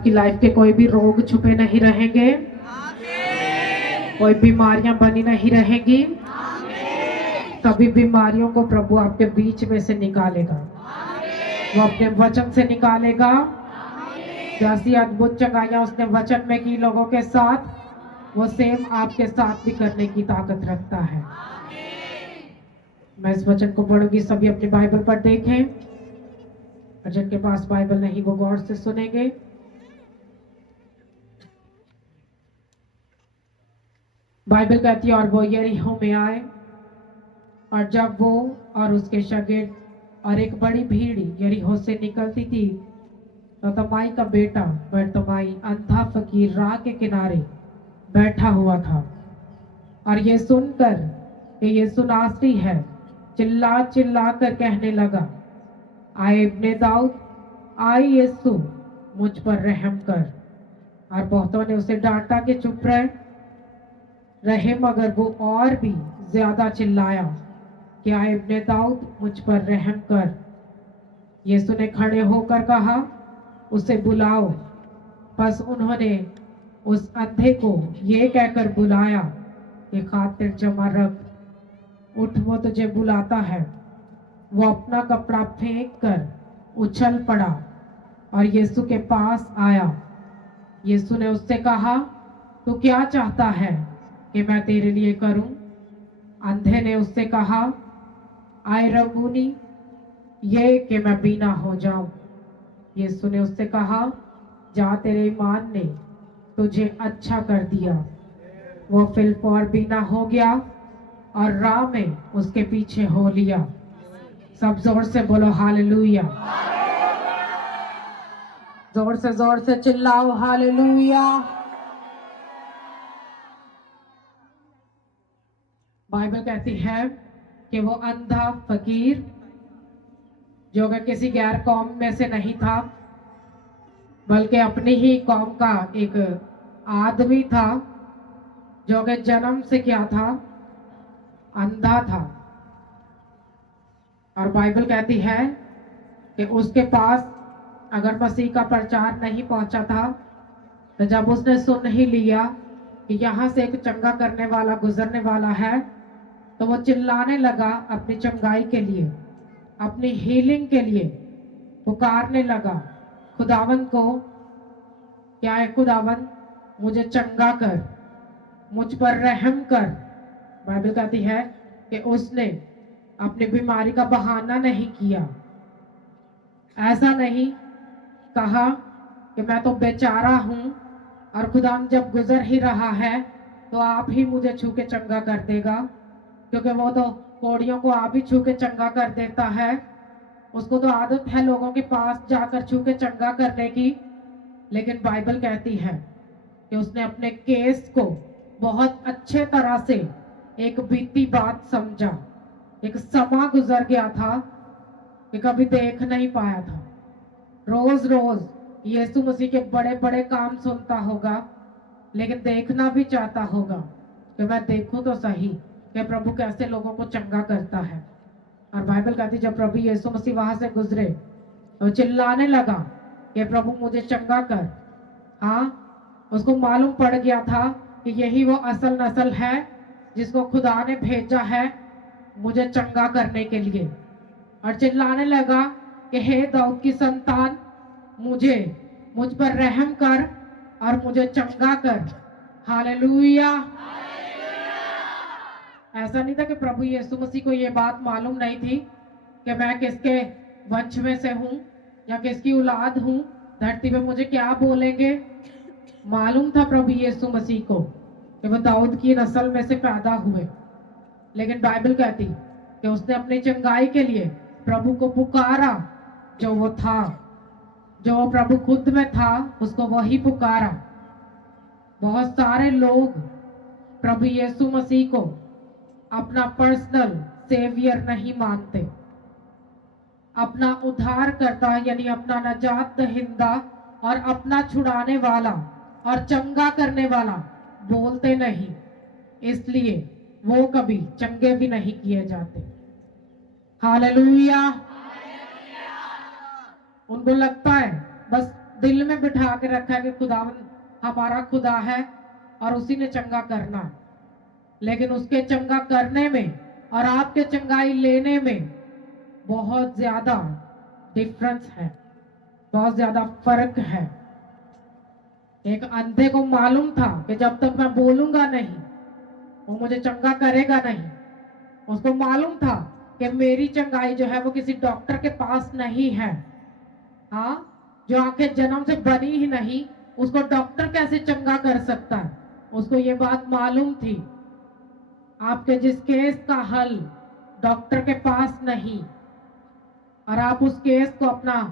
आपकी लाइफ के कोई भी रोग छुपे नहीं रहेंगे, कोई बीमारियां बनी नहीं रहेगी। सभी बीमारियों को प्रभु आपके बीच में से निकालेगा, वो अपने वचन से निकालेगा। जैसी अद्भुत चंगाइयां उसने वचन में की लोगों के साथ, वो सेम आपके साथ भी करने की ताकत रखता है। मैं इस वचन को पढ़ूंगी, सभी अपनी बाइबल पर देखें, और जिनके पास बाइबल नहीं वो गौर से सुनेंगे। बाइबल कहती है, और वो यरीहो में आए, और जब वो और उसके शागिर्द और एक बड़ी भीड़ यरीहो से निकलती थी, तो तमाई का बेटा बरतमाई अंधा फकीर राह के किनारे बैठा हुआ था। और ये सुनकर कि यीशु नासरी है, चिल्ला चिल्ला कर कहने लगा, आए इब्ने दाऊद, आए यीशु, मुझ पर रहम कर। और बहुतों ने उसे डांटा कि चुप रहे, मगर वो और भी ज्यादा चिल्लाया कि आए इब्ने दाऊद, मुझ पर रहम कर। यीशु ने खड़े होकर कहा, उसे बुलाओ। बस उन्होंने उस अंधे को ये कहकर बुलाया कि खातिर जमा रख, उठ, वो तुझे बुलाता है। वो अपना कपड़ा फेंक कर उछल पड़ा और यीशु के पास आया। यीशु ने उससे कहा, तू क्या चाहता है कि मैं तेरे लिए करूं? अंधे ने उससे कहा, आए रब्बूनी, ये कि मैं बीना हो जाऊं। यीशु ने उससे कहा, जा, तेरे ईमान ने तुझे अच्छा कर दिया। वो फिलफौर बीना हो गया और राह में उसके पीछे हो लिया। सब जोर से बोलो हालेलुया, जोर से चिल्लाओ हालेलुया। बाइबल कहती है कि वो अंधा फकीर, जो कि किसी गैर कौम में से नहीं था, बल्कि अपनी ही कौम का एक आदमी था, जो कि जन्म से क्या था, अंधा था। और बाइबल कहती है कि उसके पास अगर मसीह का प्रचार नहीं पहुंचा था, तो जब उसने सुन ही लिया कि यहाँ से एक चंगा करने वाला गुजरने वाला है, तो वो चिल्लाने लगा अपनी चंगाई के लिए, अपनी हीलिंग के लिए पुकारने लगा खुदावन को, क्या है खुदावन, मुझे चंगा कर, मुझ पर रहम कर। बाइबल कहती है कि उसने अपनी बीमारी का बहाना नहीं किया। ऐसा नहीं कहा कि मैं तो बेचारा हूं और खुदा जब गुजर ही रहा है तो आप ही मुझे छू के चंगा कर देगा, क्योंकि वो तो कोड़ियों को आप ही छू के चंगा कर देता है। उसको तो आदत है लोगों के पास जाकर छू के चंगा करने की। लेकिन बाइबल कहती है कि उसने अपने केस को बहुत अच्छे तरह से एक बीती बात समझा। एक समा गुजर गया था कि कभी देख नहीं पाया था। रोज रोज यीशु मसीह के बड़े बड़े काम सुनता होगा, लेकिन देखना भी चाहता होगा कि मैं देखूं तो सही कि प्रभु कैसे लोगों को चंगा करता है। और बाइबल कहती जब प्रभु यीशु मसीह वहां से गुजरे तो चिल्लाने लगा कि प्रभु मुझे चंगा कर। हाँ, उसको मालूम पड़ गया था कि यही वो असल नस्ल है जिसको खुदा ने भेजा है मुझे चंगा करने के लिए। और चिल्लाने लगा कि हे दाऊद की संतान, मुझ पर रहम कर और मुझे चंगा कर। हालेलुया। ऐसा नहीं था कि प्रभु यीशु मसीह को ये बात मालूम नहीं थी कि मैं किसके वंश में से हूं या किसकी औलाद हूं, धरती पे मुझे क्या बोलेंगे। मालूम था प्रभु यीशु मसीह को कि वो दाऊद की नस्ल में से पैदा हुए। लेकिन बाइबल कहती कि उसने अपनी चंगाई के लिए प्रभु को पुकारा। जो वो था, जो प्रभु खुद में था, उसको वही पुकारा। बहुत सारे लोग प्रभु यीशु मसीह को अपना पर्सनल सेवियर नहीं मानते, अपना उद्धार करता यानी अपना नजात दहिंदा और अपना छुड़ाने वाला और चंगा करने वाला बोलते नहीं, इसलिए वो कभी चंगे भी नहीं किए जाते। हालेलुया। उनको लगता है बस दिल में बिठा के रखा है कि खुदावन हमारा खुदा है और उसी ने चंगा करना, लेकिन उसके चंगा करने में और आपके चंगाई लेने में बहुत ज्यादा डिफरेंस है, बहुत ज्यादा फर्क है। एक अंधे को मालूम था कि जब तक मैं बोलूंगा नहीं वो मुझे चंगा करेगा नहीं। उसको मालूम था कि मेरी चंगाई जो है वो किसी डॉक्टर के पास नहीं है। हाँ, जो आंखें जन्म से बनी ही नहीं उसको डॉक्टर कैसे चंगा कर सकता है, उसको ये बात मालूम थी। आपके जिस केस का हल डॉक्टर के पास नहीं और आप उस केस को अपना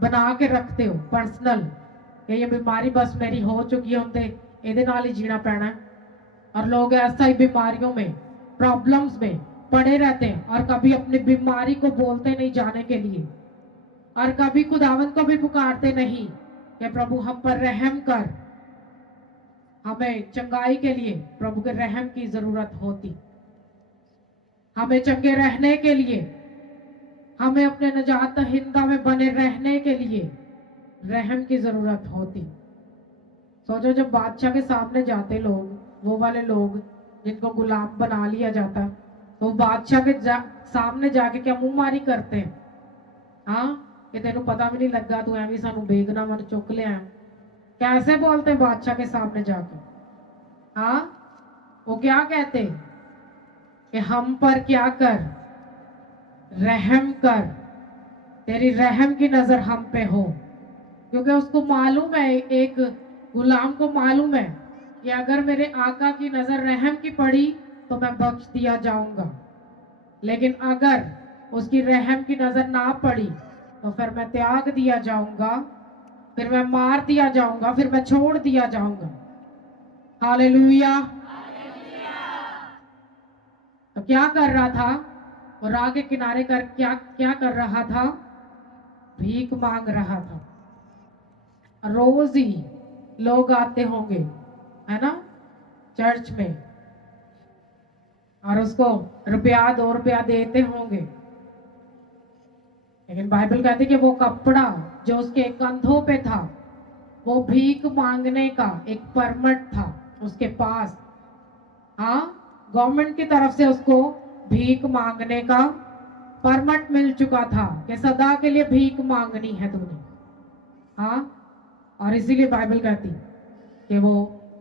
बना के रखते हो पर्सनल कि ये बीमारी बस मेरी हो चुकी है, हमने ਇਹਦੇ ਨਾਲ ही जीना पैना है। और लोग ऐसा ही बीमारियों में प्रॉब्लम्स में पड़े रहते हैं और कभी अपनी बीमारी को बोलते नहीं जाने के लिए और कभी खुदावन को भी पुकारते नहीं कि प्रभु हम पर रहम कर। हमें चंगाई के लिए प्रभु के रहम की जरूरत होती, हमें चंगे रहने के लिए, हमें अपने नजात हिंदा में बने रहने के लिए रहम की जरूरत होती। सोचो जब बादशाह के सामने जाते लोग, वो वाले लोग जिनको गुलाम बना लिया जाता, तो बादशाह के सामने जाके क्या मुंह मारी करते हैं, हाँ कि तेनू पता भी नहीं लगा, तू एवं सानू बेगना मन चुक लिया। कैसे बोलते हैं बादशाह के सामने जाके? हाँ, वो क्या कहते कि हम पर क्या कर, रहम कर, तेरी रहम की नजर हम पे हो। क्योंकि उसको मालूम है, एक गुलाम को मालूम है कि अगर मेरे आका की नजर रहम की पड़ी तो मैं बख्श दिया जाऊंगा, लेकिन अगर उसकी रहम की नजर ना पड़ी तो फिर मैं त्याग दिया जाऊंगा, फिर मैं मार दिया जाऊंगा, फिर मैं छोड़ दिया जाऊंगा। हालेलुया। तो क्या कर रहा था वो? राह के किनारे कर क्या क्या कर रहा था? भीख मांग रहा था। रोज ही लोग आते होंगे, है ना, चर्च में और उसको रुपया 2 रुपया देते होंगे, लेकिन बाइबल कहती कि वो कपड़ा जो उसके कंधों पे था वो भीख मांगने का एक परमिट था उसके पास। हाँ, गवर्नमेंट की तरफ से उसको भीख मांगने का परमिट मिल चुका था कि सदा के लिए भीख मांगनी है तूने। हाँ, और इसीलिए बाइबल कहती कि वो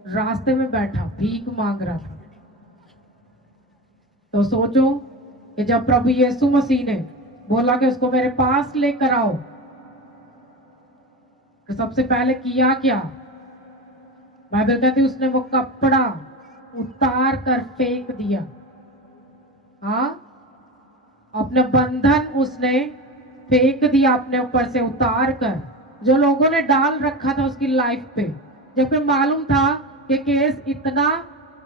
रास्ते में बैठा भीख मांग रहा था। तो सोचो कि जब प्रभु यीशु मसीह ने बोला कि उसको मेरे पास लेकर आओ, तो सबसे पहले किया क्या? बाइबल कहती उसने वो कपड़ा उतार कर फेंक दिया। हाँ, अपने बंधन उसने फेंक दिया अपने ऊपर से उतार कर, जो लोगों ने डाल रखा था उसकी लाइफ पे, जबकि मालूम था कि केस इतना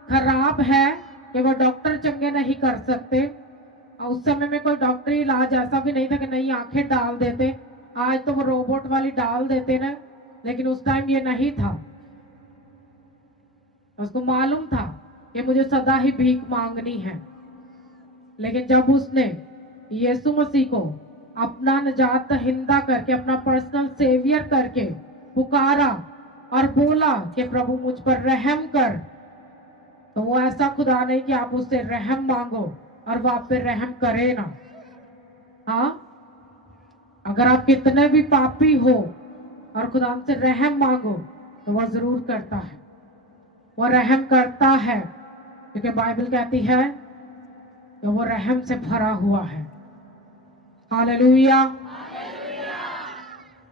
खराब है कि वो डॉक्टर चंगे नहीं कर सकते। और उस समय में कोई डॉक्टरी इलाज ऐसा भी नहीं था कि नई आंखें डाल देते, आज तो वो रोबोट वाली डाल देते ना, लेकिन उस टाइम ये नहीं था। उसको मालूम था कि मुझे सदा ही भीख मांगनी है, लेकिन जब उसने यीशु मसीह को अपना नजात हिंदा करके, अपना पर्सनल सेवियर करके पुकारा और बोला कि प्रभु मुझ पर रहम कर, तो वो ऐसा खुदा नहीं कि आप उससे रहम मांगो और वो आप पे रहम करे ना। हाँ, अगर आप कितने भी पापी हो और खुदा से रहम मांगो तो वह जरूर करता है, वो रहम करता है, क्योंकि बाइबल कहती है कि वो रहम से भरा हुआ है। हालेलुया।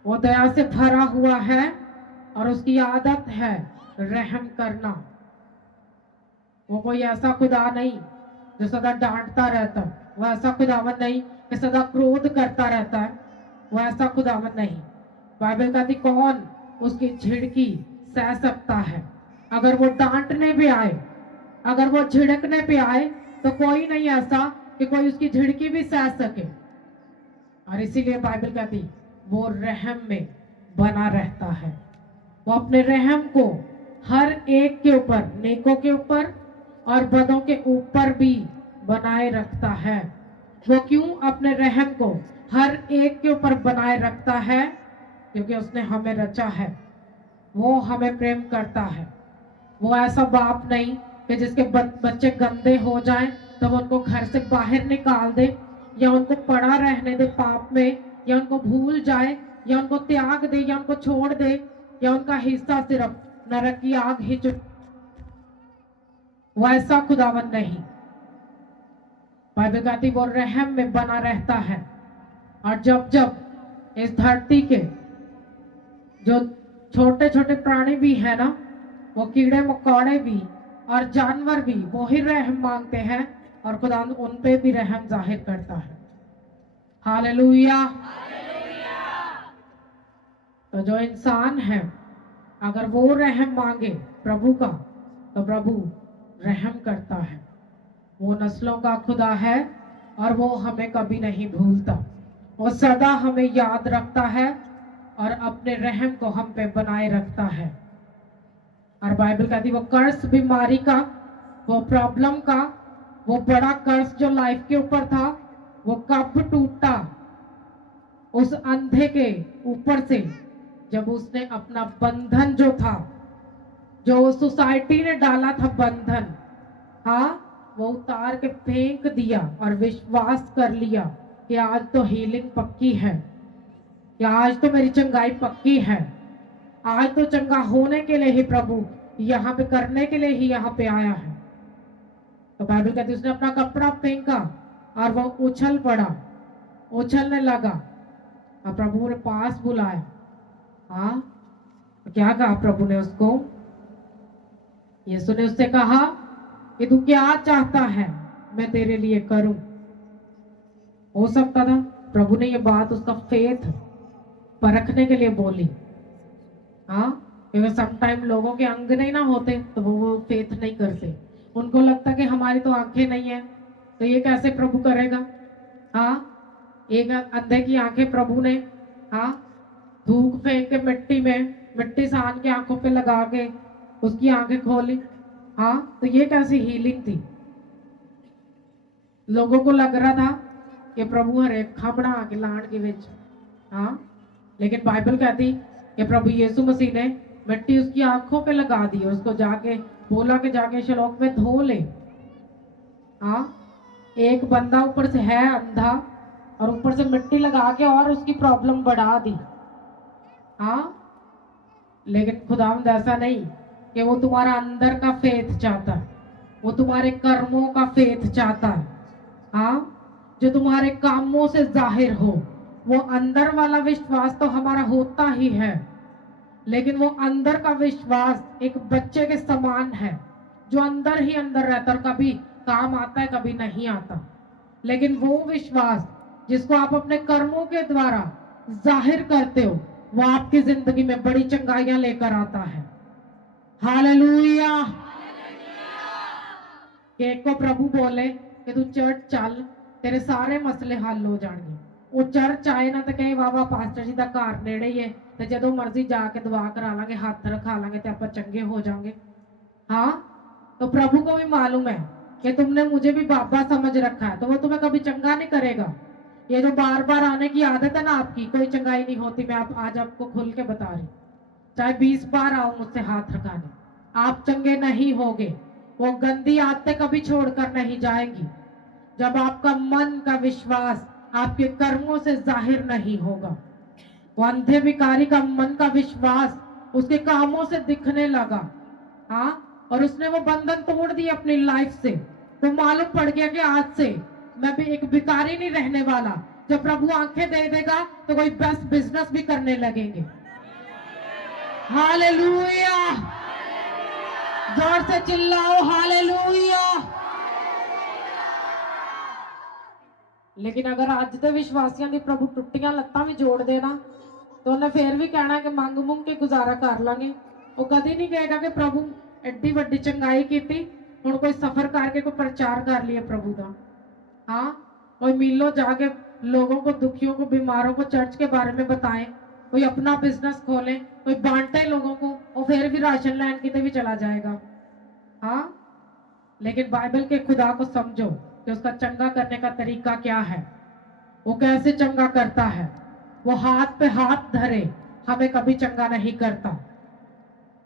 वो दया से भरा हुआ है और उसकी आदत है रहम करना। वो कोई ऐसा खुदा नहीं जो सदा डांटता रहता, वो ऐसा खुदावन नहीं कि सदा क्रोध करता रहता है, वो ऐसा खुदावन नहीं। बाइबल कहती कौन उसकी झिड़की सह सकता है? अगर वो डांटने पे आए, अगर वो झिड़कने पे आए तो कोई नहीं ऐसा कि कोई उसकी झिड़की भी सह सके। और इसीलिए बाइबल कहती वो रहम में बना रहता है, वो अपने रहम को हर एक के ऊपर, नेकों के ऊपर और बदों के ऊपर भी बनाए रखता है। वो क्यों अपने रहम को हर एक के ऊपर बनाए रखता है? क्योंकि उसने हमें रचा है, वो हमें प्रेम करता है। वो ऐसा बाप नहीं कि जिसके बच्चे गंदे हो जाएं तो वो उनको घर से बाहर निकाल दे, या उनको पड़ा रहने दे पाप में, या उनको भूल जाए, या उनको त्याग दे, या उनको छोड़ दे, या उनका हिस्सा सिर्फ नरक की आग ही चुप। वैसा खुदावन नहीं। बाइबल कहती वो रहम में बना रहता है। और जब जब इस धरती के जो छोटे छोटे प्राणी भी है ना, वो कीड़े मकोड़े भी और जानवर भी वो ही रहम मांगते हैं, और खुदा उन पे भी रहम जाहिर करता है। हालेलुया। तो जो इंसान है, अगर वो रहम मांगे प्रभु का, तो प्रभु रहम करता है। वो नस्लों का खुदा है और वो हमें कभी नहीं भूलता। वो सदा हमें याद रखता है और अपने रहम को हम पे बनाए रखता है। और बाइबल कहती वो कर्ज बीमारी का, वो प्रॉब्लम का, वो बड़ा कर्ज जो लाइफ के ऊपर था, वो कब टूटा? उस अंधे के ऊपर से, जब उसने अपना बंधन जो था, जो सोसाइटी ने डाला था बंधन, हाँ, वो उतार के फेंक दिया और विश्वास कर लिया कि आज तो हीलिंग पक्की है, या आज तो मेरी चंगाई पक्की है, आज तो चंगा होने के लिए ही प्रभु यहाँ पे करने के लिए ही यहाँ पे आया है। तो बाइबल कहती उसने अपना कपड़ा फेंका और वो उछल पड़ा, उछलने लगा और प्रभु ने पास बुलाया। हाँ, क्या कहा प्रभु ने उसको? यीशु ने उससे कहा कि तू क्या चाहता है मैं तेरे लिए करूं। हो सकता था प्रभु ने ये बात उसका फेथ परखने के लिए बोली। हाँ, क्योंकि समटाइम लोगों के अंग नहीं ना होते तो वो फेथ नहीं करते। उनको लगता कि हमारी तो आंखें नहीं है, तो ये कैसे प्रभु करेगा। हाँ, एक अंधे की आंखें प्रभु ने, हाँ, धूप फेंक के मिट्टी में मिट्टी सान के आंखों पे लगा के उसकी आंखें खोली। हाँ, तो ये कैसी हीलिंग थी। लोगों को लग रहा था कि प्रभु हरे खबड़ा के लाण के विच। हाँ, लेकिन बाइबल कहती कि प्रभु यीशु मसीह ने मिट्टी उसकी आंखों पे लगा दी, उसको जाके बोला कि जाके श्लोक में धो ले। हाँ, एक बंदा ऊपर से है अंधा और ऊपर से मिट्टी लगा के और उसकी प्रॉब्लम बढ़ा दी। हाँ, लेकिन खुदावंद ऐसा नहीं कि वो तुम्हारा अंदर का फेथ चाहता है, वो तुम्हारे कर्मों का फेथ चाहता है। हाँ, जो तुम्हारे कामों से जाहिर हो। वो अंदर वाला विश्वास तो हमारा होता ही है, लेकिन वो अंदर का विश्वास एक बच्चे के समान है, जो अंदर ही अंदर रहता और कभी काम आता है कभी नहीं आता। लेकिन वो विश्वास जिसको आप अपने कर्मों के द्वारा जाहिर करते हो, वो आपकी जिंदगी में बड़ी चंगाइयां लेकर आता है। हालेलुया। एक को प्रभु बोले कि तू चर्च चल, तेरे सारे मसले हल हो जाएंगे। वो चर्च आए ना तो कहे वाह वाह पास्टर जी का घर नेड़े ही है, तो जो मर्जी जाके दुआ करा लांगे, हाथ रखा लांगे तो आप चंगे हो जाएंगे। हाँ, तो प्रभु को भी मालूम है कि तुमने मुझे भी बाबा समझ रखा है, तो वो तुम्हें कभी चंगा नहीं करेगा। ये जो बार बार आने की आदत है ना आपकी, कोई चंगाई नहीं होती। मैं आज आपको खुल के बता रही, चाहे 20 बार आओ मुझसे हाथ रखाने, आप चंगे नहीं होगे। वो गंदी आदतें कभी छोड़कर नहीं जाएंगी जब आपका मन का विश्वास आपके कर्मों से जाहिर नहीं होगा। वो अंधे भिखारी का मन का विश्वास उसके कामों से दिखने लगा। हाँ, और उसने वो बंधन तोड़ दिए अपनी लाइफ से। तो मालूम पड़ गया कि आज से मैं भी एक भिखारी नहीं रहने वाला। जब प्रभु आंखें दे देगा तो कोई बेस्ट बिजनेस भी करने लगेंगे। हालेलुया, जोर से चिल्लाओ हालेलुया। लेकिन अगर अज के विश्वासियों की प्रभु टुटियां लत्तां भी जोड़ देना तो उन्हें फिर भी कहना कि मंग मुंग के गुजारा कर लांगे। वो कभी नहीं कहेगा कि प्रभु एड्डी वड्डी चंगाई की, हुण कोई सफर करके कोई प्रचार कर लिया प्रभु का। हाँ, कोई मिलो जाके लोगों को, दुखियों को, बीमारों को चर्च के बारे में बताएं, कोई अपना बिजनेस खोले, कोई बांटे लोगों को, और फिर भी राशन लाइन कितने भी चला जाएगा। हाँ, लेकिन बाइबल के खुदा को समझो कि उसका चंगा करने का तरीका क्या है। वो कैसे चंगा करता है। वो हाथ पे हाथ धरे, हमें कभी चंगा नहीं करता,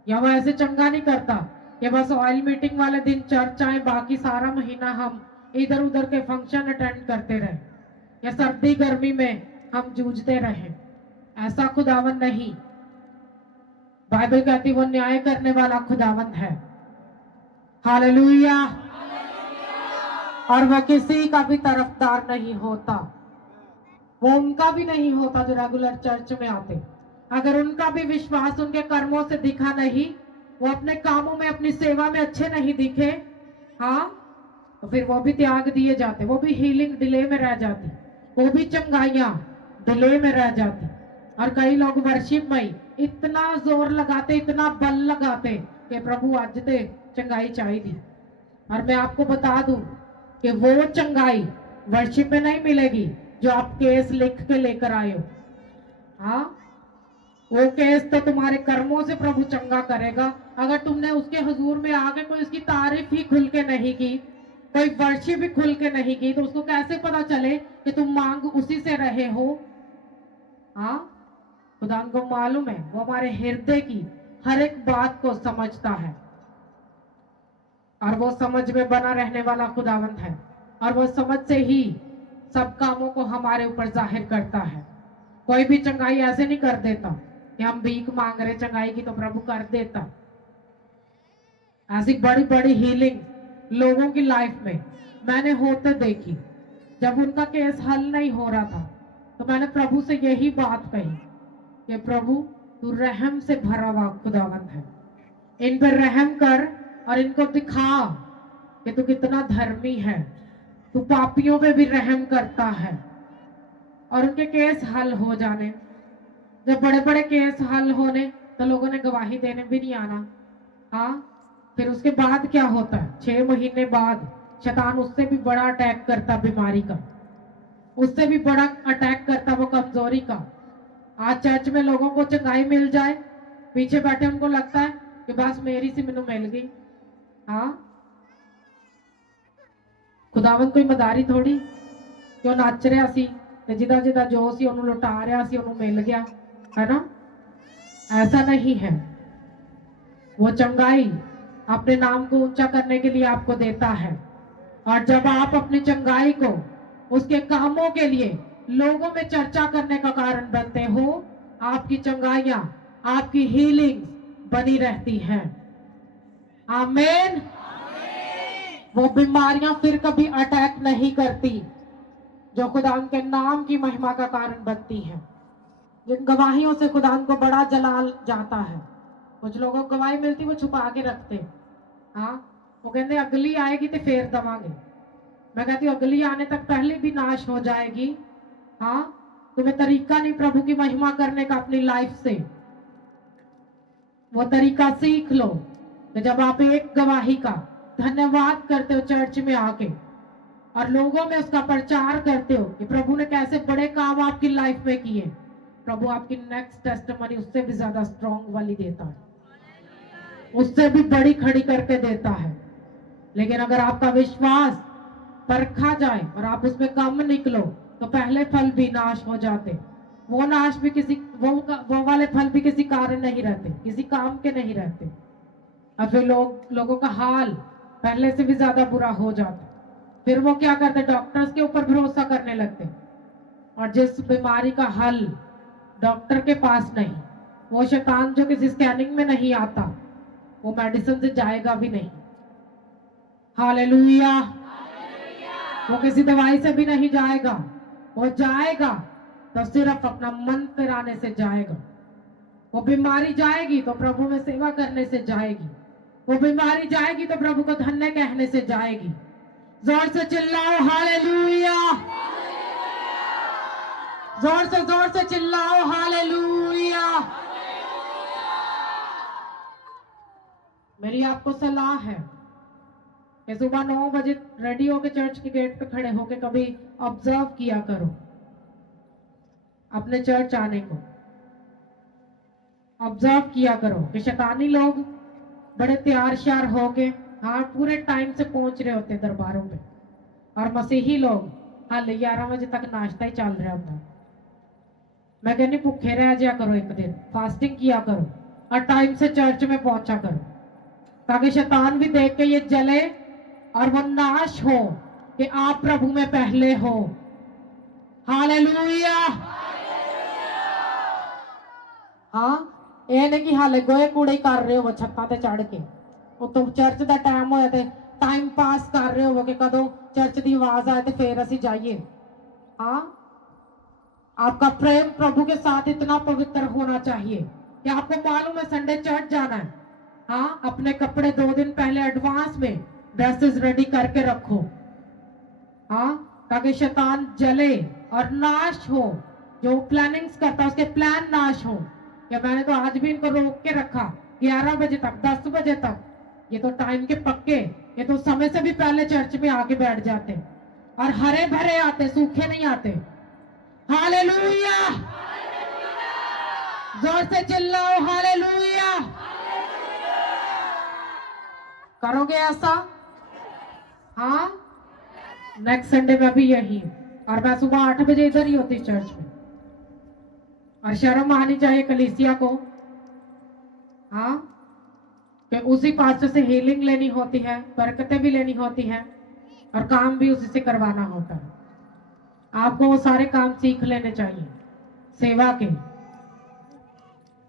या वो ऐसे चंगा नहीं करता कि बस ऑयल मीटिंग वाले दिन चर्च आए, बाकी सारा महीना हम इधर उधर के फंक्शन अटेंड करते रहे, या सर्दी गर्मी में हम जूझते रहे। ऐसा खुदावन नहीं। बाइबल कहती वो न्याय करने वाला खुदावन है। हालेलुया। और वह किसी का भी तरफदार नहीं होता, वो उनका भी नहीं होता जो रेगुलर चर्च में आते। अगर उनका भी विश्वास उनके कर्मों से दिखा नहीं, वो अपने कामों में अपनी सेवा में अच्छे नहीं दिखे, हाँ, तो फिर वो भी त्याग दिए जाते, वो भी हीलिंग डिले में रह जाती, वो भी चंगाइयां डिले में रह जाती। और कई लोग वर्शिप में इतना जोर लगाते, इतना बल लगाते कि प्रभु आज ते चंगाई चाहिए। और मैं आपको बता दूं कि वो चंगाई वर्शिप में नहीं मिलेगी जो आप केस लिख के लेकर आए हो। हाँ, वो केस तो तुम्हारे कर्मों से प्रभु चंगा करेगा। अगर तुमने उसके हुजूर में आके कोई उसकी तारीफ ही खुल के नहीं की, कोई वर्शिप भी खुल के नहीं की, तो उसको कैसे पता चले कि तुम मांग उसी से रहे हो। हाँ, खुदा को मालूम है, वो हमारे हृदय की हर एक बात को समझता है, और वो समझ में बना रहने वाला खुदावंत है, और वो समझ से ही सब कामों को हमारे ऊपर जाहिर करता है। कोई भी चंगाई ऐसे नहीं कर देता कि हम भीख मांग रहे चंगाई की तो प्रभु कर देता। ऐसी बड़ी बड़ी हीलिंग लोगों की लाइफ में मैंने होते देखी। जब उनका केस हल नहीं हो रहा था तो मैंने प्रभु से यही बात कही कि प्रभु तू रहम से भरा हुआ खुदावंत है, इन पर रहम कर और इनको दिखा कि तू कितना धर्मी है, तू पापियों पे भी रहम करता है। और उनके केस हल हो जाने, जब बड़े बड़े केस हल होने तो लोगों ने गवाही देने भी नहीं आना। हाँ, फिर उसके बाद क्या होता है, 6 महीने बाद शैतान उससे भी बड़ा अटैक करता बीमारी का, उससे भी बड़ा अटैक करता वो कमजोरी का। आज चर्च में लोगों को चंगाई मिल जाए, पीछे बैठे उनको लगता है कि बस मेरी सी मैनू मिल गई। हाँ, खुदावन कोई मदारी थोड़ी कि नच रहा सी ते जिदा जिदा जो सी उन्होंने लुटा रहा सी उन्होंने मिल गया, है ना। ऐसा नहीं है। वो चंगाई अपने नाम को ऊंचा करने के लिए आपको देता है, और जब आप अपनी चंगाई को उसके कामों के लिए लोगों में चर्चा करने का कारण बनते हो, आपकी चंगाइयां, आपकी हीलिंग बनी रहती है। आमीन। वो बीमारियां फिर कभी अटैक नहीं करती जो खुदा के नाम की महिमा का कारण बनती है। जिन गवाहियों से खुदा को बड़ा जलाल जाता है, कुछ लोगों को गवाही मिलती वो छुपा के रखते। हाँ, वो कहते अगली आएगी तो फिर दवांगे। मैं कहती हूँ अगली आने तक पहले भी नाश हो जाएगी। हाँ, तुम्हें तरीका नहीं प्रभु की महिमा करने का अपनी लाइफ से, वो तरीका सीख लो कि जब आप एक गवाही का धन्यवाद करते हो चर्च में आके और लोगों में उसका प्रचार करते हो कि प्रभु ने कैसे बड़े काम आपकी लाइफ में किए, प्रभु आपकी नेक्स्ट टेस्टिमनी उससे भी ज्यादा स्ट्रॉन्ग वाली देता है, उससे भी बड़ी खड़ी करके देता है। लेकिन अगर आपका विश्वास परखा जाए और आप उसमें कम निकलो तो पहले फल भी नाश हो जाते। वो नाश भी किसी वो वाले फल भी किसी कारण नहीं रहते, किसी काम के नहीं रहते, और फिर लोगों का हाल पहले से भी ज्यादा बुरा हो जाता। फिर वो क्या करते, डॉक्टर्स के ऊपर भरोसा करने लगते, और जिस बीमारी का हल डॉक्टर के पास नहीं, वो शैतान जो किसी स्कैनिंग में नहीं आता, वो मेडिसिन से जाएगा भी नहीं। हालेलुया। वो किसी दवाई से भी नहीं जाएगा, वो जाएगा तो सिर्फ अपना मन फिराने से जाएगा। वो बीमारी जाएगी तो प्रभु में सेवा करने से जाएगी, वो बीमारी जाएगी तो प्रभु को धन्य कहने से जाएगी। जोर से चिल्लाओ हालेलुया, जोर से चिल्लाओ हालेलुया। मेरी आपको सलाह है कि सुबह 9 बजे रेडी होकर चर्च के गेट पे खड़े होकर कभी ऑब्जर्व किया करो अपने चर्च आने को, ऑब्जर्व किया करो कि शैतानी लोग बड़े तैयार श्यार होके, हाँ, पूरे टाइम से पहुंच रहे होते दरबारों पे, और मसीही लोग हाल 11 बजे तक नाश्ता ही चल रहा होता। मैं कहनी भूखे रह जाया करो, एक दिन फास्टिंग किया करो और टाइम से चर्च में पहुंचा करो, ताकि शैतान भी देख के ये जले और वो नाश हो कि आप प्रभु में पहले हो। हालेलुया। हाँ, ये नहीं कि हाले गोए कूड़े कर रहे हो वो छत्ता ते चढ़ के, वो तो चर्च का टाइम होया ते टाइम पास कर रहे हो कि कदों चर्च की आवाज आए तो फिर असी जाइए। हाँ, आपका प्रेम प्रभु के साथ इतना पवित्र होना चाहिए कि आपको मालूम है संडे चर्च जाना है। हाँ, अपने कपड़े 2 दिन पहले एडवांस में ड्रेसेस रेडी करके रखो। हाँ, ताकि शैतान जले और नाश हो, जो प्लानिंग्स करता है उसके प्लान नाश हो। या मैंने तो आज भी इनको रोक के रखा 11 बजे तक, 10 बजे तक, ये तो टाइम के पक्के, ये तो समय से भी पहले चर्च में आके बैठ जाते और हरे भरे आते, सूखे नहीं आते। हालेलुया। जोर से चिल्लाओ हालेलुया। करोगे ऐसा? हाँ, नेक्स्ट संडे में भी यही, और मैं सुबह 8 बजे इधर ही होती चर्च में। और शर्म आनी चाहिए कलीसिया को। हाँ, कि उसी पास्टर से हीलिंग लेनी होती है, बरकतें भी लेनी होती हैं और काम भी उसी से करवाना होता है। आपको वो सारे काम सीख लेने चाहिए सेवा के,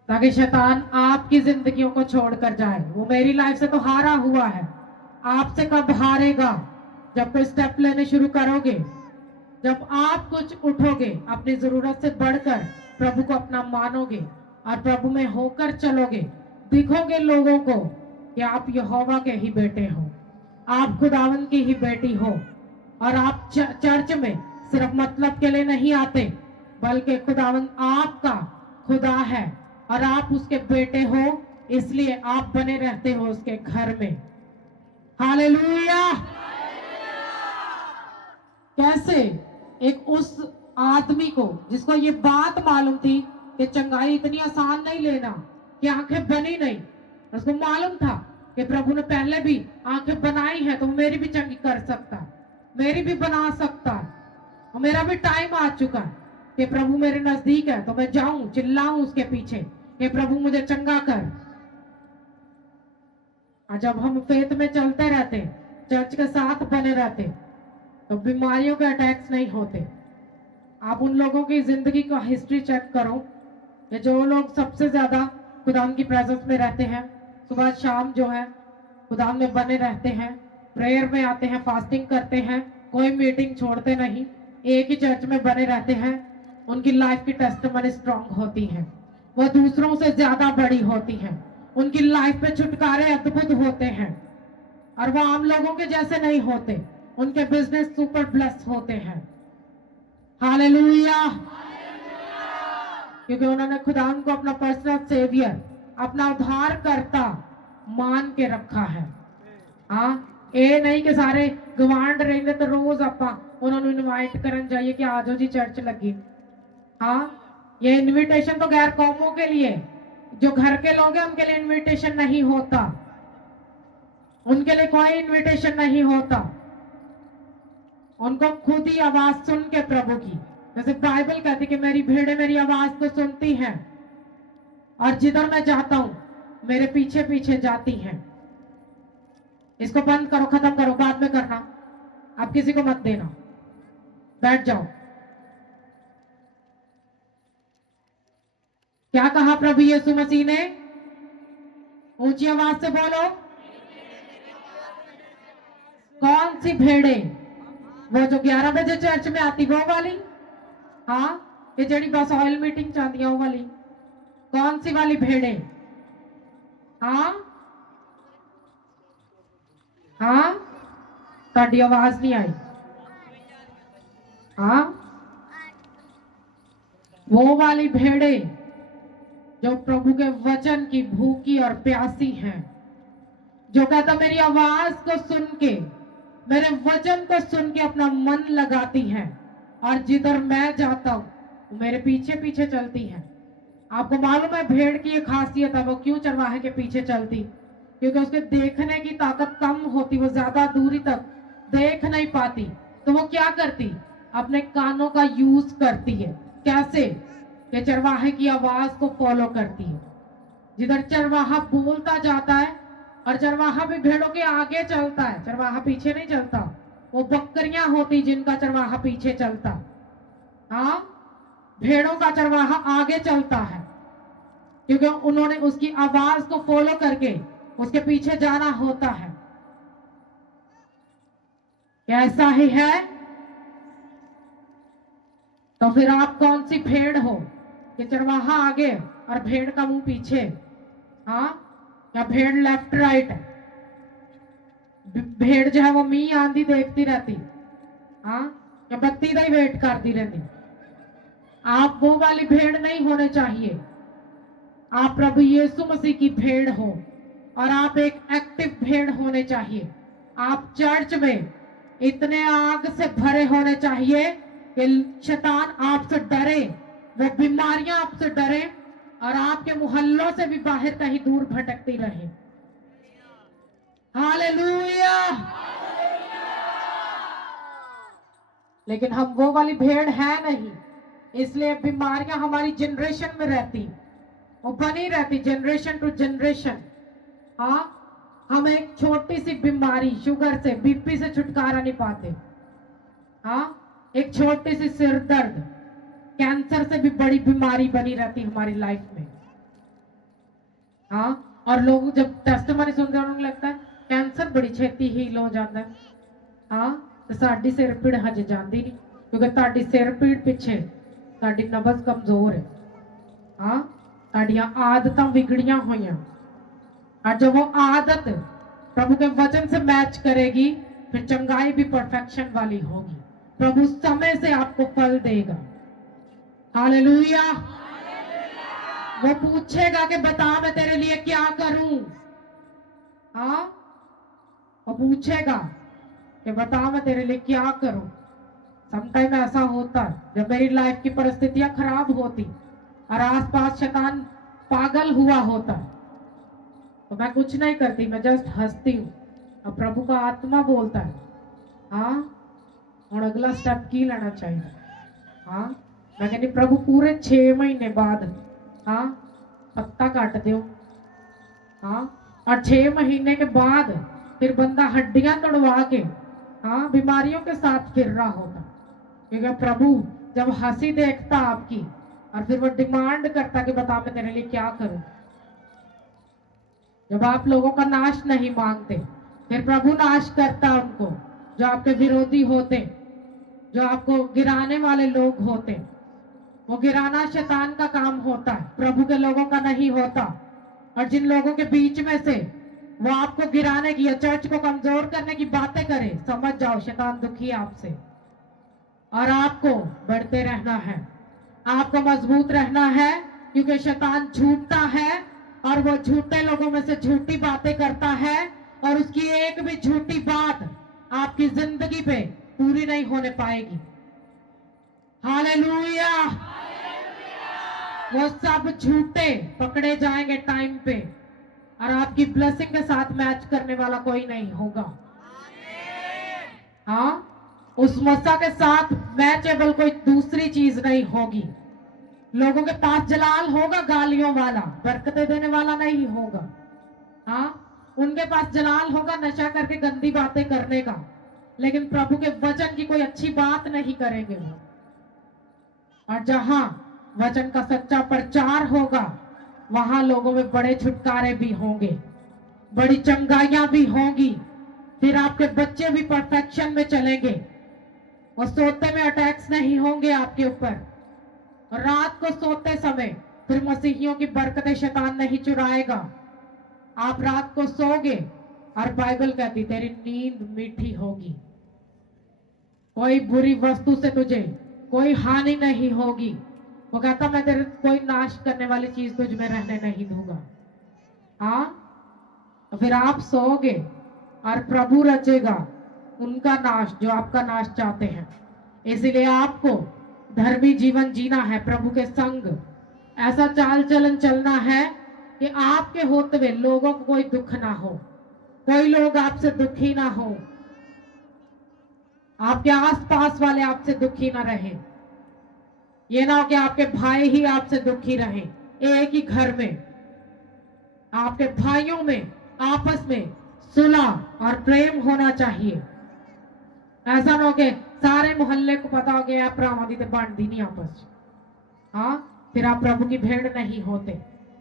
ताकि शैतान आपकी जिंदगियों को छोड़कर जाए। वो मेरी लाइफ से तो हारा हुआ है, आपसे कब हारेगा? जब कोई स्टेप लेने शुरू करोगे, जब आप कुछ उठोगे, अपनी जरूरत से बढ़कर प्रभु को अपना मानोगे और प्रभु में होकर चलोगे, दिखोगे लोगों को कि आप यहोवा के ही बेटे हो, आप खुदावन की ही बेटी हो। और आप चर्च में सिर्फ मतलब के लिए नहीं आते, बल्कि खुदावन आपका खुदा है और आप उसके बेटे हो, इसलिए आप बने रहते हो उसके घर में। हालेलुया। कैसे? एक उस आदमी को जिसको ये बात मालूम थी कि चंगाई इतनी आसान नहीं लेना, कि आंखें बनी नहीं, उसको मालूम था कि प्रभु ने पहले भी आंखें बनाई है तो मेरी भी चंगी कर सकता, मेरी भी बना सकता, और मेरा भी टाइम आ चुका है कि प्रभु मेरे नजदीक है, तो मैं जाऊं, चिल्लाऊं उसके पीछे कि प्रभु मुझे चंगा कर। और जब हम फेथ में चलते रहते, चर्च के साथ बने रहते, तो बीमारियों के अटैक्स नहीं होते। आप उन लोगों की जिंदगी का हिस्ट्री चेक करो कि जो लोग सबसे ज्यादा खुदाम की प्रेजेंस में रहते हैं, सुबह शाम जो है खुदाम में बने रहते हैं, प्रेयर में आते हैं, फास्टिंग करते हैं, कोई मीटिंग छोड़ते नहीं, एक ही चर्च में बने रहते हैं, उनकी लाइफ की टेस्टिमनी स्ट्रांग होती है, वो दूसरों से ज्यादा बड़ी होती है, उनकी लाइफ पे छुटकारे अद्भुत होते हैं और वो आम लोगों के जैसे नहीं होते, उनके बिजनेस सुपर ब्लेस होते हैं। हालेलुया। क्योंकि उन्होंने खुदावन को अपना पर्सनल सेवियर, अपना उद्धारकर्ता मान के रखा है। हाँ, ये नहीं कि सारे गवांड रहेंगे तो रोज आपा उन्होंने इनवाइट करन जाइए कि आ जाओ जी चर्च लगी। हाँ, ये इनविटेशन तो गैर कौमों के लिए, जो घर के लोग हैं उनके लिए इनविटेशन नहीं होता, उनके लिए कोई इनविटेशन नहीं होता। उनको खुद ही आवाज सुन के प्रभु की, जैसे बाइबल कहती कि मेरी भेड़ें मेरी आवाज को सुनती हैं और जिधर मैं जाता हूं मेरे पीछे पीछे जाती हैं। इसको बंद करो, खत्म करो, बाद में करना, आप किसी को मत देना, बैठ जाओ। क्या कहा प्रभु यीशु मसीह ने? ऊंची आवाज से बोलो। कौन सी भेड़ें? वो जो 11 बजे चर्च में आती वो वाली? हाँ, ये जड़ी बस ऑयल मीटिंग चाहती है वो वाली? कौन सी वाली भेड़ें? हाँ हाँ, ताड़ी आवाज नहीं आई। हाँ, वो वाली भेड़ें जो प्रभु के वचन की भूखी और प्यासी हैं, जो कहता मेरी आवाज को सुन के, मेरे वचन को सुन के अपना मन लगाती हैं और जिधर मैं जाता हूं मेरे पीछे पीछे चलती हैं। आपको मालूम है भेड़ की ये खासियत है, वो क्यों चरवाहे के पीछे चलती? क्योंकि उसके देखने की ताकत कम होती, वो ज्यादा दूरी तक देख नहीं पाती, तो वो क्या करती? अपने कानों का यूज करती है। कैसे? कि चरवाहे की आवाज को फॉलो करती है। जिधर चरवाहा बोलता जाता है, और चरवाहा भी भेड़ों के आगे चलता है, चरवाहा पीछे नहीं चलता। वो बकरियां होती जिनका चरवाहा पीछे चलता। हाँ, भेड़ों का चरवाहा आगे चलता है, क्योंकि उन्होंने उसकी आवाज को फॉलो करके उसके पीछे जाना होता है। ऐसा ही है। तो फिर आप कौन सी भेड़ हो कि चरवाहा आगे और भेड़ का मुंह पीछे? हाँ, या भेड़ लेफ्ट राइट? भेड़ जो है वो मी आंधी देखती रहती, हाँ, या बत्ती का ही वेट करती रहती। आप वो वाली भेड़ नहीं होने चाहिए। आप प्रभु यीशु मसीह की भेड़ हो, और आप एक एक्टिव भेड़ होने चाहिए। आप चर्च में इतने आग से भरे होने चाहिए कि शैतान आपसे डरे, वो बीमारियां आपसे डरे, और आपके मोहल्लों से भी बाहर कहीं दूर भटकती रहे। हालेलुया। लेकिन हम वो वाली भेड़ है नहीं, इसलिए बीमारियां हमारी जनरेशन में रहती, वो बनी रहती जनरेशन टू जनरेशन। हाँ, हम एक छोटी सी बीमारी, शुगर से, बीपी से छुटकारा नहीं पाते। हाँ, एक छोटी सी सिर दर्द, कैंसर से भी बड़ी बीमारी बनी रहती हमारी लाइफ में। हाँ, और लोग जब टेस्टमनी सुनते हैं उन्हें लगता है कैंसर बड़ी छेती हील हो जाता है। हाँ, तो साडी सिर पीड़ हजे जाती नहीं, क्योंकि ताड़ी सिर पीड़ पिछे ताड़ी नब्ज कमजोर है। हाँ, ताड़ियां आदतां बिगड़ियां हुई, और जब वो आदत प्रभु के वचन से मैच करेगी, फिर चंगाई भी परफेक्शन वाली होगी। प्रभु समय से आपको फल देगा। हालेलुया। वो पूछेगा कि बता मैं तेरे लिए क्या करूं। हाँ, वो पूछेगा कि बता मैं तेरे लिए क्या करूं। समटाइम ऐसा होता है जब मेरी लाइफ की परिस्थितियां खराब होती और आसपास शैतान पागल हुआ होता, तो मैं कुछ नहीं करती, मैं जस्ट हंसती हूँ। अब प्रभु का आत्मा बोलता है, हाँ, और अगला स्टेप की लेना चाहिए। हाँ, मैं कहती प्रभु पूरे 6 महीने बाद, हाँ, पत्ता काट दो। हाँ, और 6 महीने के बाद फिर बंदा हड्डियां तोड़वा के, हाँ, बीमारियों के साथ फिर रहा होता, क्योंकि प्रभु जब हंसी देखता आपकी, और फिर वो डिमांड करता कि बता मैं तेरे लिए क्या करूं। जब आप लोगों का नाश नहीं मांगते, फिर प्रभु नाश करता उनको जो आपके विरोधी होते, जो आपको गिराने वाले लोग होते। वो गिराना शैतान का काम होता है, प्रभु के लोगों का नहीं होता। और जिन लोगों के बीच में से वो आपको गिराने की या चर्च को कमजोर करने की बातें करे, समझ जाओ शैतान दुखी है आपसे। और आपको बढ़ते रहना है, आपको मजबूत रहना है, क्योंकि शैतान झूठा है, और वो झूठे लोगों में से झूठी बातें करता है, और उसकी एक भी झूठी बात आपकी जिंदगी पे पूरी नहीं होने पाएगी। हालेलुया। वो सब झूठे पकड़े जाएंगे टाइम पे, और आपकी ब्लेसिंग के साथ मैच करने वाला कोई नहीं होगा। हाँ, उस मसा के साथ मैचेबल कोई दूसरी चीज नहीं होगी। लोगों के पास जलाल होगा गालियों वाला, बरकतें देने वाला नहीं होगा। हाँ, उनके पास जलाल होगा नशा करके गंदी बातें करने का, लेकिन प्रभु के वचन की कोई अच्छी बात नहीं करेंगे वो। और जहां वचन का सच्चा प्रचार होगा, वहां लोगों में बड़े छुटकारे भी होंगे, बड़ी चंगाइयां भी होंगी। फिर आपके बच्चे भी परफेक्शन में चलेंगे, और सोते में अटैक्स नहीं होंगे आपके ऊपर। और रात को सोते समय फिर मसीहियों की बरकतें शैतान नहीं चुराएगा। आप रात को सोगे, और बाइबल कहती तेरी नींद मीठी होगी, कोई बुरी वस्तु से तुझे कोई हानि नहीं होगी। वो कहता मैं तेरे कोई नाश करने वाली चीज तुझ में रहने नहीं दूंगा। हाँ, तो फिर आप सोओगे, और प्रभु रचेगा उनका नाश जो आपका नाश चाहते हैं। इसीलिए आपको धर्मी जीवन जीना है, प्रभु के संग ऐसा चाल चलन चलना है कि आपके होते हुए लोगों को कोई दुख ना हो, कोई लोग आपसे दुखी ना हो, आपके आसपास वाले आपसे दुखी ना रहे। ये ना हो कि आपके भाई ही आपसे दुखी रहे। एक ही घर में आपके भाइयों में आपस में सुलह और प्रेम होना चाहिए। ऐसा ना हो कि सारे मोहल्ले को पता हो गया प्रामादी तो बांटती नहीं आपस। हाँ, फिर आप प्रभु की भेड़ नहीं होते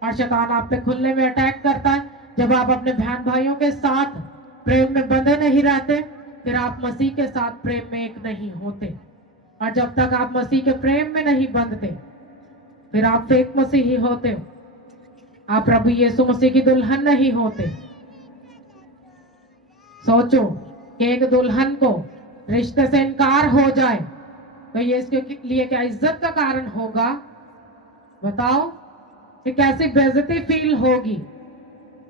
और शैतान आप पे खुले में अटैक करता है। जब आप अपने बहन भाइयों के साथ प्रेम में बंधे नहीं रहते, फिर आप मसीह के साथ प्रेम में एक नहीं होते। और जब तक आप मसीह के प्रेम में नहीं बंधते, फिर आप फेक मसीह ही होते हो। आप प्रभु यीशु मसीह की दुल्हन नहीं होते। सोचो कि एक दुल्हन को रिश्ते से इनकार हो जाए तो ये इसके लिए क्या इज्जत का कारण होगा? बताओ कि कैसी बेइज्जती फील होगी।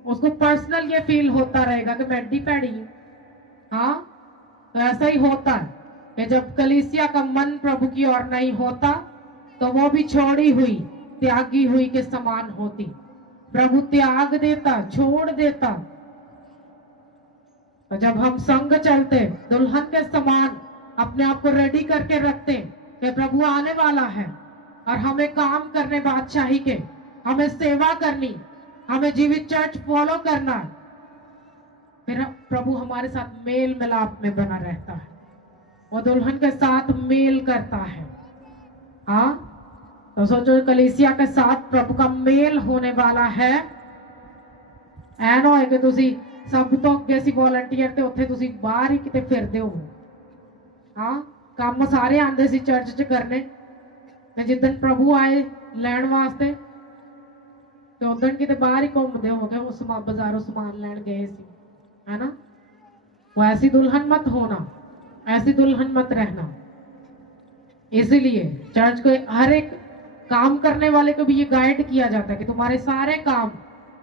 उसको पर्सनल ये फील होता रहेगा कि मैं एड्डी पैडी हूं। हाँ, तो ऐसा ही होता है कि जब कलीसिया का मन प्रभु की ओर नहीं होता तो वो भी छोड़ी हुई त्यागी हुई के समान होती। प्रभु त्याग देता, छोड़ देता। तो जब हम संग चलते दुल्हन के समान अपने आप को रेडी करके रखते कि प्रभु आने वाला है और हमें काम करने बादशाही के, हमें सेवा करनी, हमें जीवित चर्च फॉलो करना है, फिर प्रभु हमारे साथ मेल मिलाप में बना रहता है। वो दुल्हन के साथ मेल करता है। हाँ, तो सोचो कलीसिया के साथ प्रभु का मेल होने वाला है। ਐ ਨਾ ਹੋਏ ਕਿ ਤੁਸੀਂ ਸਭ ਤੋਂ ਅੱਗੇ ਅਸੀਂ ਵੋਲੰਟੀਅਰ ਤੇ ਉੱਥੇ ਤੁਸੀਂ ਬਾਹਰ ਹੀ ਕਿਤੇ ਫਿਰਦੇ ਹੋ। ਹਾਂ, ਕੰਮ ਸਾਰੇ ਆਂਦੇ ਸੀ ਚਰਚ 'ਚ ਕਰਨੇ ਤੇ ਜਿੱਦਣ ਪ੍ਰਭੂ ਆਏ ਲੈਣ ਵਾਸਤੇ ਤੇ ਉਦੋਂ ਕਿਤੇ ਬਾਹਰ ਹੀ ਘੁੰਮਦੇ ਹੋਗੇ, ਉਹ ਸਮਾਨ ਬਾਜ਼ਾਰੋਂ ਸਮਾਨ ਲੈਣ ਗਏ ਸੀ, है ना। वो ऐसी दुल्हन मत होना, ऐसी दुल्हन मत रहना। इसीलिए चर्च को हर एक काम करने वाले को भी ये गाइड किया जाता है कि तुम्हारे सारे काम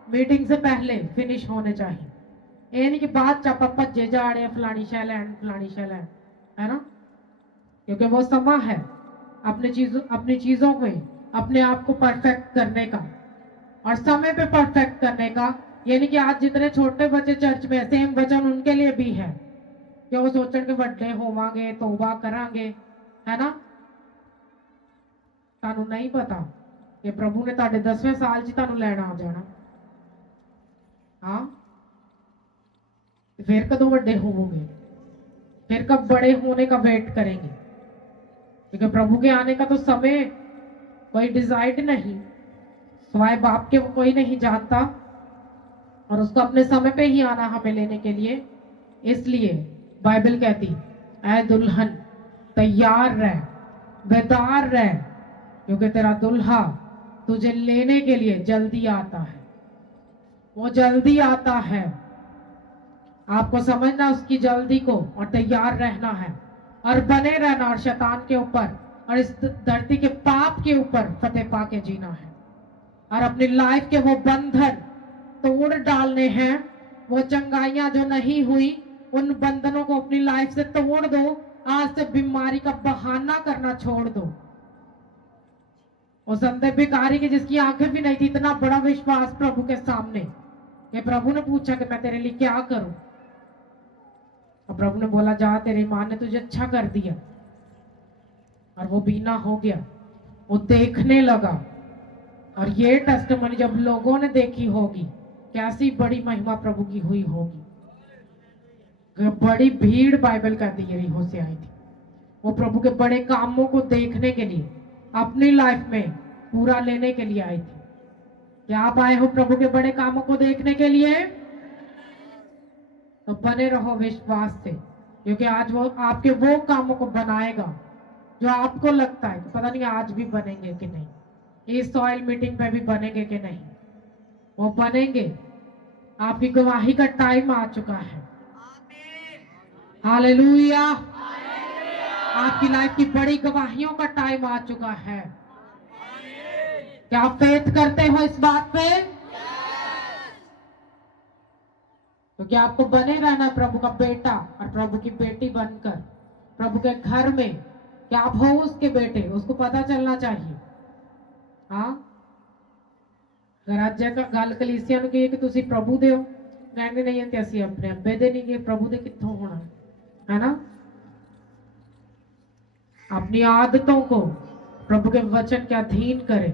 मीटिंग से पहले फिनिश होने चाहिए। ये नहीं कि बाद च आप भज्जे जा रहे हैं फलानी शह लैन फलानी शह लैन, है ना। क्योंकि वो समय है अपनी चीजों में अपने आप को परफेक्ट करने का और समय पे परफेक्ट करने का। यानी कि आज जितने छोटे बच्चे चर्च में सेम वचन उनके लिए भी है कि वो सोचन के ਵੱਡੇ होवांगे तौबा करांगे, है ना। तानू नहीं पता कि प्रभु ने ਤੁਹਾਡੇ 10वें साल 'ਚ ਤੁਹਾਨੂੰ ਲੈਣ ਆ ਜਾਣਾ। हाँ, फिर कदों ਵੱਡੇ होवोगे, फिर कब बड़े होने का वेट करेंगे? क्योंकि प्रभु के आने का तो समय कोई डिसाइड नहीं, सिवाय बाप के वो कोई नहीं जानता और उसको अपने समय पे ही आना हमें लेने के लिए। इसलिए बाइबल कहती ऐ दुल्हन तैयार रह, बेदार रह, क्योंकि तेरा दुल्हा तुझे लेने के लिए जल्दी आता है। वो जल्दी आता है। आपको समझना उसकी जल्दी को और तैयार रहना है और बने रहना और शैतान के ऊपर और इस धरती के पाप के ऊपर फतेह पा के जीना है और अपनी लाइफ के वो बंधन तोड़ डालने हैं। वो चंगाइयां जो नहीं हुई उन बंधनों को अपनी लाइफ से तोड़ दो। आज से बीमारी का बहाना करना छोड़ दो। उस अंधे भिखारी की जिसकी आंखें भी नहीं थी, इतना बड़ा विश्वास प्रभु के सामने कि प्रभु ने पूछा कि मैं तेरे लिए क्या करूं, और प्रभु ने बोला जा, तेरी मां ने तुझे अच्छा कर दिया। और वो बीना हो गया, वो देखने लगा। और ये टेस्टिमनी जब लोगों ने देखी होगी, कैसी बड़ी महिमा प्रभु की हुई होगी। बड़ी भीड़ बाइबल कहती है यरीहो से आई थी। वो प्रभु के बड़े कामों को देखने के लिए, अपनी लाइफ में पूरा लेने के लिए आई थी। क्या आप आए हो प्रभु के बड़े कामों को देखने के लिए? तो बने रहो विश्वास से, क्योंकि आज वो आपके वो कामों को बनाएगा जो आपको लगता है कि पता नहीं आज भी बनेंगे कि नहीं, इस सॉइल मीटिंग पे भी बनेंगे कि नहीं। वो बनेंगे। आपकी गवाही का टाइम आ चुका है। हालेलुया। आपकी लाइफ की बड़ी गवाहियों का टाइम आ चुका है। क्या आप फेथ करते हो इस बात पे? तो क्या आपको बने रहना प्रभु का बेटा और प्रभु की बेटी बनकर प्रभु के घर में? क्या आप हो उसके बेटे? उसको पता चलना चाहिए। हाँ, अगर आज गल कलीसिया ਨੂੰ ਕਹੀਏ ਕਿ ਤੁਸੀਂ ਪ੍ਰਭੂ ਦੇ ਹੋ, ਕਹਿੰਦੇ ਨਹੀਂ ਤੇ ਅਸੀਂ ਆਪਣੇ ਅੱਬੇ ਦੇ ਨਹੀਂਗੇ, प्रभु ਦੇ कित्थों होना, है ना। अपनी आदतों को प्रभु के वचन के अधीन करें,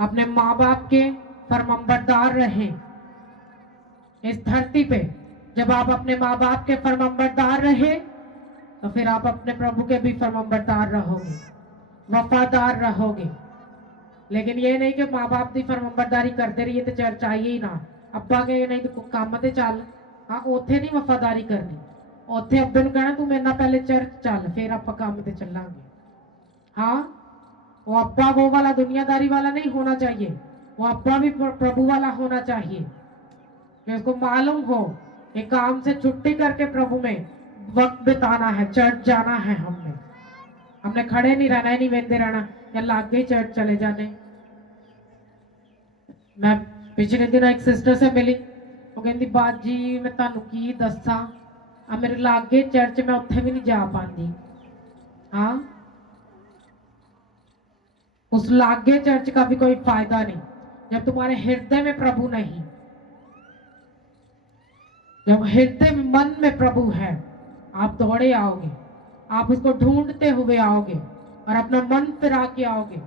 अपने माँ बाप के फरमाबरदार रहें। इस धरती पे जब आप अपने माँ बाप के फरमाबरदार रहे तो फिर आप अपने प्रभु के भी फरमाबरदार रहोगे, वफादार रहोगे। लेकिन ये नहीं कि माँ बाप की फरमाबरदारी करते रहिए तो चर्च आइए ही ना, अब्बा गए नहीं तो काम ते चल, हाँ उथे नहीं वफादारी करनी, उथे अब्बे नूं कहना तू मेरे नाल पहले चर्च चल फिर आप काम ते चलांगे। हाँ, वो अब्बा वो वाला दुनियादारी वाला नहीं होना चाहिए, वो अब्बा भी प्रभु वाला होना चाहिए कि उसको मालूम हो कि काम से छुट्टी करके प्रभु में वक्त बिताना है, चर्च जाना है। हमने खड़े नहीं रहना, नहीं वेंदे रहना या लागे ही चर्च चले जाने। मैं पिछले दिन एक सिस्टर से मिली, वो कहती बात जी मैं तुहानू की दसा, मेरे लागे चर्च मैं उत्थे भी नहीं जा पाती। हाँ, उस लागे चर्च का भी कोई फायदा नहीं जब तुम्हारे हृदय में प्रभु नहीं। जब हृदय में मन में प्रभु है आप दौड़े आओगे, आप उसको ढूंढते हुए आओगे और अपना मन फिरा के आओगे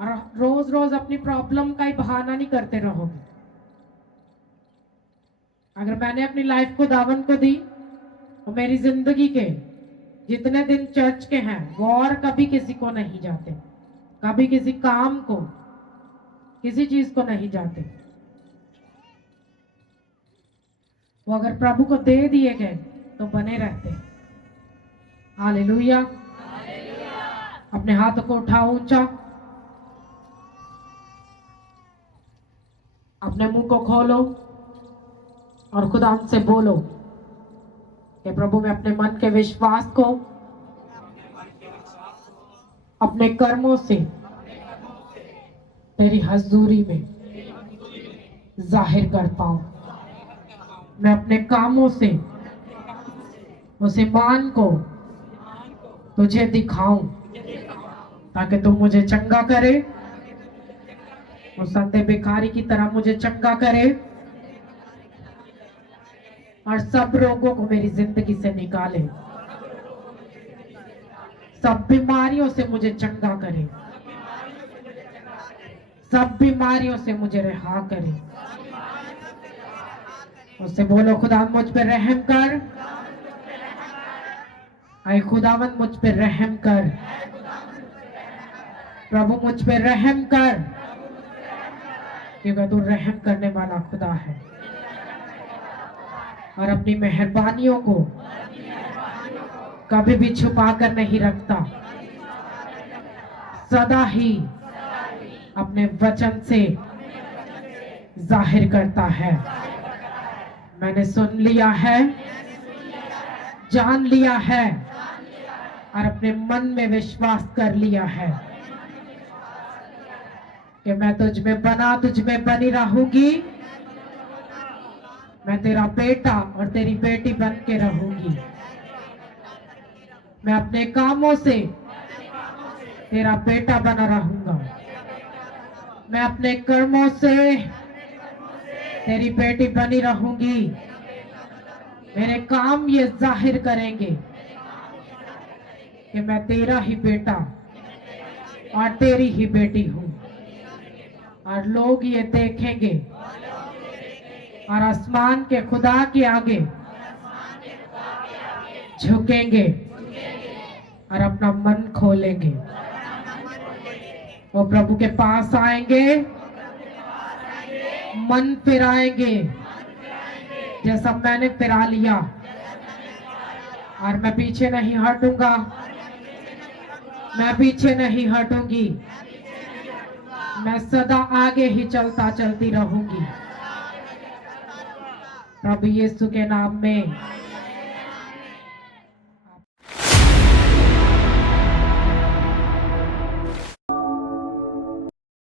और रोज रोज अपनी प्रॉब्लम का ही बहाना नहीं करते रहोगे। अगर मैंने अपनी लाइफ को दावन को दी तो मेरी जिंदगी के जितने दिन चर्च के हैं वो और कभी किसी को नहीं जाते, कभी किसी काम को किसी चीज को नहीं जाते। वो अगर प्रभु को दे दिए गए तो बने रहते। हालेलुया। अपने हाथों को उठाओ ऊंचा, अपने मुंह को खोलो और खुदा से बोलो कि प्रभु मैं अपने मन के विश्वास को अपने कर्मों से तेरी हजूरी में जाहिर कर पाऊं। मैं अपने कामों से उस ईमान को तुझे दिखाऊं ताकि तू मुझे चंगा करे, उस अंधे भिखारी की तरह मुझे चंगा करे और सब रोगों को मेरी जिंदगी से निकाले, सब बीमारियों से मुझे चंगा करे, सब बीमारियों से मुझे रिहा करे। उससे बोलो खुदा मुझ पे रहम कर, आए खुदावंद मुझ पे रहम कर, प्रभु मुझ पे रहम कर, क्योंकि तू रहम करने वाला खुदा है और अपनी मेहरबानियों को कभी भी छुपा कर नहीं रखता, सदा ही अपने वचन से जाहिर करता है। मैंने सुन लिया है, जान लिया है और अपने मन में विश्वास कर लिया है कि मैं तुझ में बना, तुझ में बनी रहूंगी, मैं तेरा बेटा और तेरी बेटी बन के रहूंगी। मैं अपने कामों से तेरा बेटा बना रहूंगा, मैं अपने कर्मों से तेरी बेटी बनी रहूंगी। मेरे काम ये जाहिर करेंगे कि मैं तेरा ही बेटा और तेरी ही बेटी हूं और लोग ये देखेंगे और आसमान के खुदा के आगे झुकेंगे और अपना मन खोलेंगे। वो प्रभु के पास आएंगे, मन फिराएंगे जैसा मैंने फिरा लिया और मैं पीछे नहीं हटूंगा, मैं पीछे नहीं हटूंगी, मैं सदा आगे ही चलती रहूंगी। प्रभु यीशु के नाम में